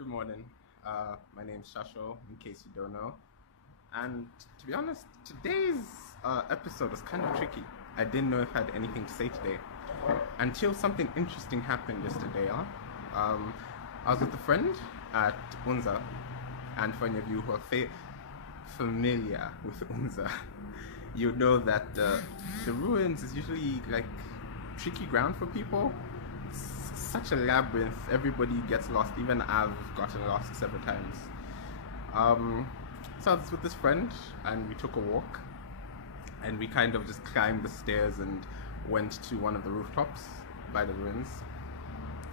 Good morning. My name's Shasho, in case you don't know. And to be honest, today's episode was kind of tricky. I didn't know if I had anything to say today until something interesting happened yesterday. I was with a friend at Unza, and for any of you who are familiar with Unza, you know that the ruins is usually like tricky ground for people. It's such a labyrinth. Everybody gets lost. Even I've gotten lost several times. Um, so I was with this friend, and we took a walk, and we kind of just climbed the stairs and went to one of the rooftops by the ruins.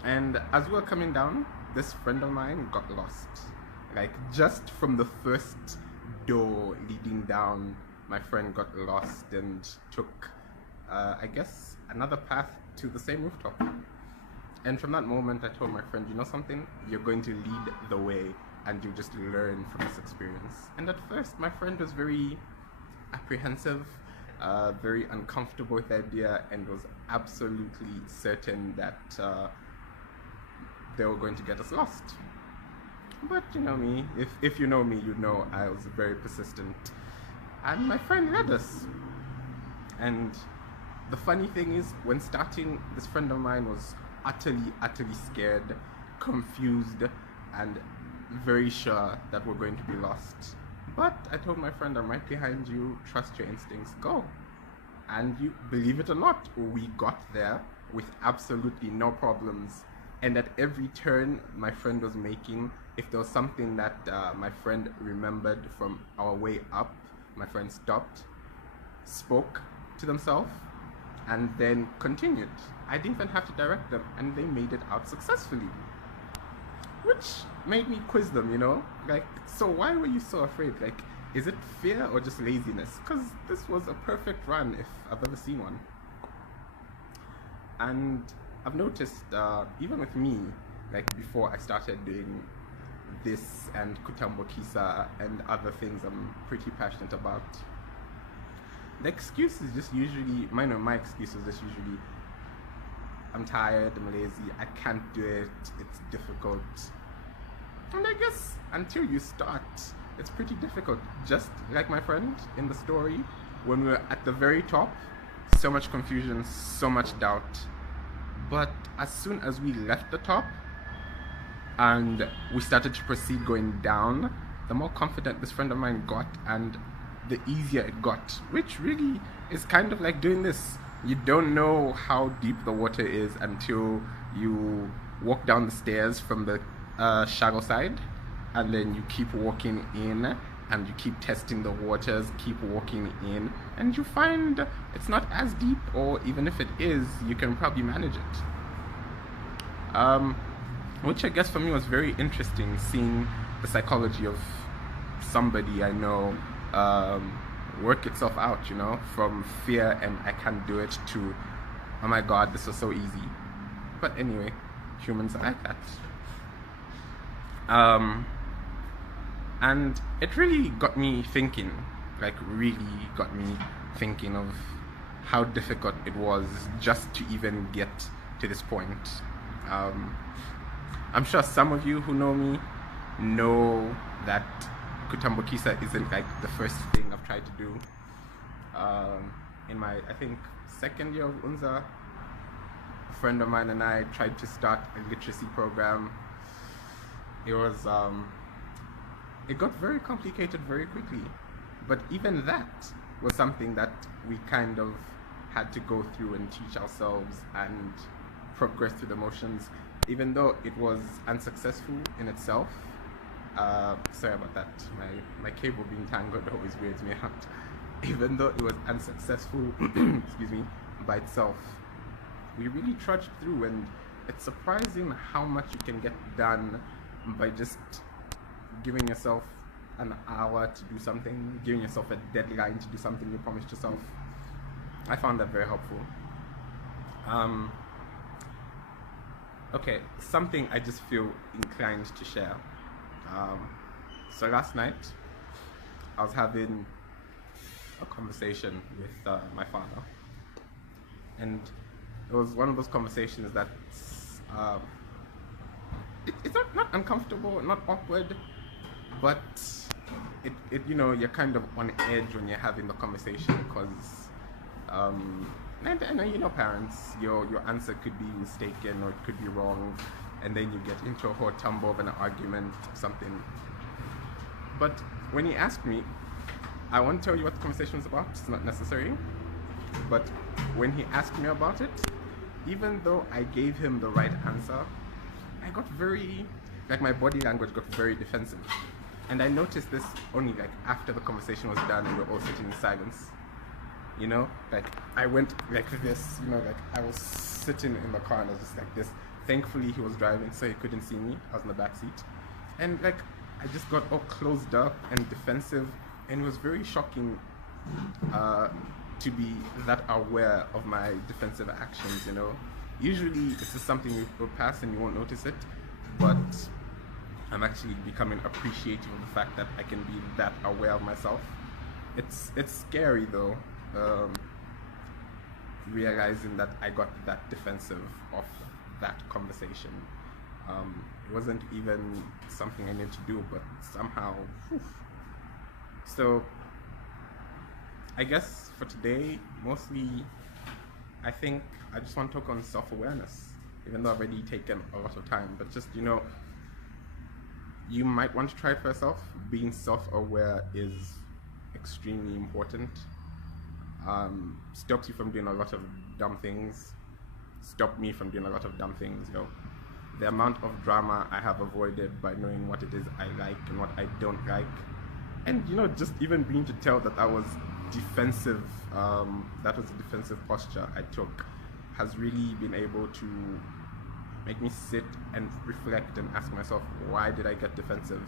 And as we were coming down, this friend of mine got lost. Like just from the first door leading down, my friend got lost and took, I guess, another path to the same rooftop. And from that moment, I told my friend, you know something? You're going to lead the way and you just learn from this experience. And at first, my friend was very apprehensive, very uncomfortable with the idea, and was absolutely certain that they were going to get us lost. But you know me, if you know me, you know I was very persistent. And my friend led us. And the funny thing is, when starting, this friend of mine was utterly scared, confused, and very sure that we're going to be lost. But I told my friend, I'm right behind you, trust your instincts, go. And you believe it or not, we got there with absolutely no problems. And at every turn my friend was making, if there was something that my friend remembered from our way up, my friend stopped, spoke to themselves, and then continued. I didn't even have to direct them, and they made it out successfully. Which made me quiz them, you know? Like, so why were you so afraid? Like, is it fear or just laziness? Because this was a perfect run if I've ever seen one. And I've noticed, even with me, like before I started doing this and Kutambo Kisa and other things I'm pretty passionate about, the excuse is just usually, my excuse is just usually, I'm tired, I'm lazy, I can't do it, it's difficult. And I guess until you start, it's pretty difficult. Just like my friend in the story, when we were at the very top, so much confusion, so much doubt. But as soon as we left the top and we started to proceed going down, the more confident this friend of mine got and the easier it got, which really is kind of like doing this. You don't know how deep the water is until you walk down the stairs from the shallow side, and then you keep walking in and you keep testing the waters, keep walking in, and you find it's not as deep, or even if it is, you can probably manage it. Which I guess for me was very interesting, seeing the psychology of somebody I know work itself out, you know, from fear and I can't do it to, oh my god, this was so easy. But anyway, humans are like that. And it really got me thinking, like really got me thinking of how difficult it was just to even get to this point. I'm sure some of you who know me know that Kutambo Kisa isn't like the first thing I've tried to do. In my, I think, second year of Unza, a friend of mine and I tried to start a literacy program. It was, it got very complicated very quickly. But even that was something that we kind of had to go through and teach ourselves and progress through the motions, even though it was unsuccessful in itself. Sorry about that. My cable being tangled always weirds me out. Even though it was unsuccessful, excuse me, by itself, we really trudged through, and it's surprising how much you can get done by just giving yourself an hour to do something, giving yourself a deadline to do something you promised yourself. I found that very helpful. Okay, something I just feel inclined to share. So last night, I was having a conversation with my father, and it was one of those conversations that it's not uncomfortable, not awkward, but you're kind of on edge when you're having the conversation because and parents, your answer could be mistaken or it could be wrong, and then you get into a whole tumble of an argument or something. But when he asked me, I won't tell you what the conversation was about, it's not necessary. But when he asked me about it, even though I gave him the right answer, I got my body language got very defensive. And I noticed this only like after the conversation was done and we were all sitting in silence. Like I went like this, like I was sitting in the car and I was just like this. Thankfully he was driving so he couldn't see me. I was in the back seat. And like I just got all closed up and defensive, and it was very shocking to be that aware of my defensive actions, Usually it's just something you will pass and you won't notice it, but I'm actually becoming appreciative of the fact that I can be that aware of myself. It's scary though, realizing that I got that defensive of that conversation. It wasn't even something I needed to do, but somehow, whew. So I guess for today, mostly, I think I just want to talk on self-awareness, even though I've already taken a lot of time, but just, you might want to try it for yourself. Being self-aware is extremely important. Stops you from doing a lot of dumb things. Stopped me from doing a lot of dumb things, The amount of drama I have avoided by knowing what it is I like and what I don't like. And, just even being to tell that was defensive, that was a defensive posture I took, has really been able to make me sit and reflect and ask myself, why did I get defensive?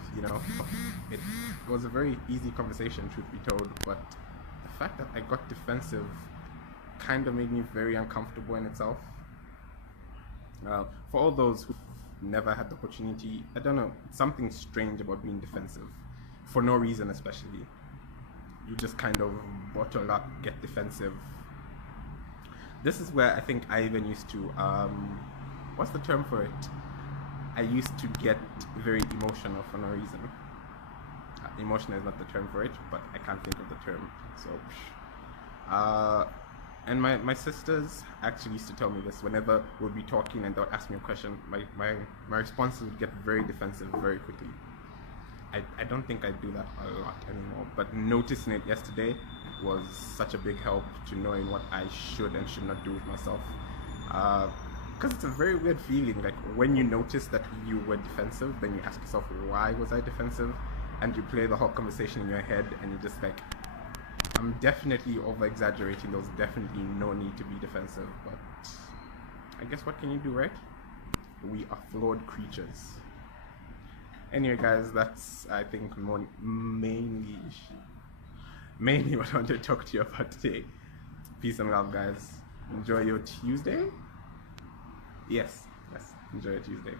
It was a very easy conversation, truth be told, but the fact that I got defensive kind of made me very uncomfortable in itself. For all those who never had the opportunity, I don't know, something strange about being defensive, for no reason especially. You just kind of bottle up, get defensive. This is where I think I even used to, what's the term for it? I used to get very emotional for no reason. Emotional is not the term for it, but I can't think of the term. So, and my sisters actually used to tell me this whenever we'd be talking and they'll ask me a question. My responses would get very defensive very quickly. I don't think I do that a lot anymore, but noticing it yesterday was such a big help to knowing what I should and should not do with myself. Because it's a very weird feeling, like when you notice that you were defensive, then you ask yourself, why was I defensive? And you play the whole conversation in your head and you're just like, I'm definitely over-exaggerating, there's definitely no need to be defensive, but I guess what can you do, right? We are flawed creatures. Anyway guys, that's I think mainly what I wanted to talk to you about today. Peace and love guys. Enjoy your Tuesday. Yes, enjoy your Tuesday.